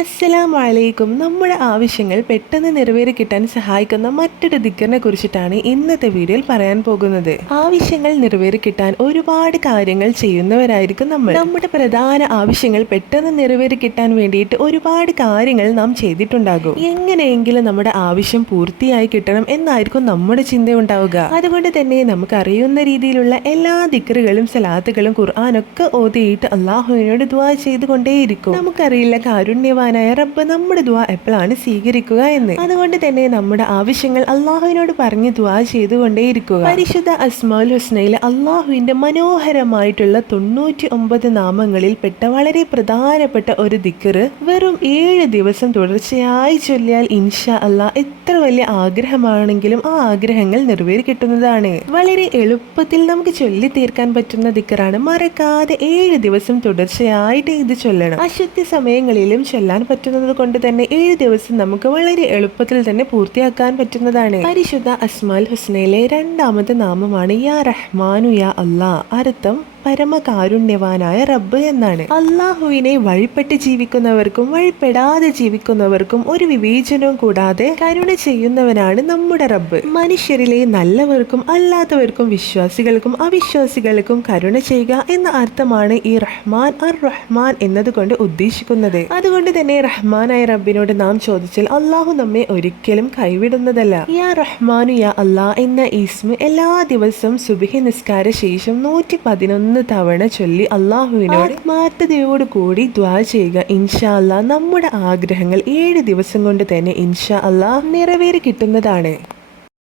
അസ്സലാമലൈക്കും. നമ്മുടെ ആവശ്യങ്ങൾ പെട്ടെന്ന് നിറവേറി കിട്ടാൻ സഹായിക്കുന്ന മറ്റൊരു ദിക്കറിനെ കുറിച്ചിട്ടാണ് ഇന്നത്തെ വീഡിയോയിൽ പറയാൻ പോകുന്നത്. ആവശ്യങ്ങൾ നിറവേറി കിട്ടാൻ ഒരുപാട് കാര്യങ്ങൾ ചെയ്യുന്നവരായിരിക്കും നമ്മൾ. നമ്മുടെ പ്രധാന ആവശ്യങ്ങൾ പെട്ടെന്ന് നിറവേറി കിട്ടാൻ വേണ്ടിയിട്ട് ഒരുപാട് കാര്യങ്ങൾ നാം ചെയ്തിട്ടുണ്ടാകും. എങ്ങനെയെങ്കിലും നമ്മുടെ ആവശ്യം പൂർത്തിയായി കിട്ടണം എന്നായിരിക്കും നമ്മുടെ ചിന്ത ഉണ്ടാവുക. അതുകൊണ്ട് തന്നെ നമുക്ക് അറിയുന്ന രീതിയിലുള്ള എല്ലാ ദിക്കറുകളും സലാത്തുകളും ഖുർആനൊക്കെ ഓതിയിട്ട് അള്ളാഹുവിനോട് ദുആ ചെയ്തുകൊണ്ടേയിരിക്കും. നമുക്കറിയില്ല കാരുണ്യവാനായ റബ്ബ് നമ്മുടെ ദുആ എപ്പോഴാണ് സ്വീകരിക്കുക എന്ന്. അതുകൊണ്ട് തന്നെ നമ്മുടെ ആവശ്യങ്ങൾ അള്ളാഹുവിനോട് പറഞ്ഞ് ദുആ ചെയ്തുകൊണ്ടേയിരിക്കുക. പരിശുദ്ധ അസ്മാഉൽ ഹുസ്നയിൽ അള്ളാഹുവിന്റെ മനോഹരമായിട്ടുള്ള 99 നാമങ്ങളിൽ പെട്ട വളരെ പ്രധാനപ്പെട്ട ഒരു ദിക്ർ വെറും 7 ദിവസം തുടർച്ചയായി ചൊല്ലിയാൽ ഇൻഷാ അല്ലാഹ് എത്ര വലിയ ആഗ്രഹമാണെങ്കിലും ആ ആഗ്രഹങ്ങൾ നിറവേറി കിട്ടുന്നതാണ്. വളരെ എളുപ്പത്തിൽ നമുക്ക് ചൊല്ലി തീർക്കാൻ പറ്റുന്ന ദിക്റാണ്. മറക്കാതെ 7 ദിവസം തുടർച്ചയായിട്ട് ഇത് ചൊല്ലണം. അശുദ്ധ സമയങ്ങളിലും ചൊല്ലാൻ പറ്റുന്നത് കൊണ്ട് തന്നെ 7 ദിവസം നമുക്ക് വളരെ എളുപ്പത്തിൽ തന്നെ പൂർത്തിയാക്കാൻ പറ്റുന്നതാണ്. പരിശുദ്ധ അസ്മാഉൽ ഹുസ്നയിലെ 2ാമത്തെ നാമമാണ് യാ റഹ്മാനു യാ അല്ലാഹ്. അർത്ഥം പരമകാരുണ്യവാനായ റബ്ബ് എന്നാണ്. അള്ളാഹുവിനെ വഴിപ്പെട്ട് ജീവിക്കുന്നവർക്കും വഴിപ്പെടാതെ ജീവിക്കുന്നവർക്കും ഒരു വിവേചനവും കൂടാതെ കരുണ ചെയ്യുന്നവനാണ് നമ്മുടെ റബ്ബ്. മനുഷ്യരിലെ നല്ലവർക്കും അല്ലാത്തവർക്കും വിശ്വാസികൾക്കും അവിശ്വാസികൾക്കും കരുണ ചെയ്യുക എന്ന അർത്ഥമാണ് ഈ റഹ്മാൻ റഹ്മാൻ എന്നതുകൊണ്ട് ഉദ്ദേശിക്കുന്നത്. അതുകൊണ്ട് തന്നെ റഹ്മാനായ റബ്ബിനോട് നാം ചോദിച്ചാൽ അള്ളാഹു നമ്മെ ഒരിക്കലും കൈവിടുന്നതല്ല. യാ റഹ്മാനു യാ അല്ലാഹ് എന്ന ഇസ്മ എല്ലാ ദിവസവും സുബ്ഹി നിസ്കാര ശേഷം 111 തവണ ചൊല്ലി അള്ളാഹുവിനോട് ആത്മാർത്ഥതയോട് കൂടി ദുആ ചെയ്യുക. ഇൻഷാ അല്ലാഹ് നമ്മുടെ ആഗ്രഹങ്ങൾ 7 ദിവസം കൊണ്ട് തന്നെ ഇൻഷാ അല്ലാഹ് നിറവേറി കിട്ടുന്നതാണ്.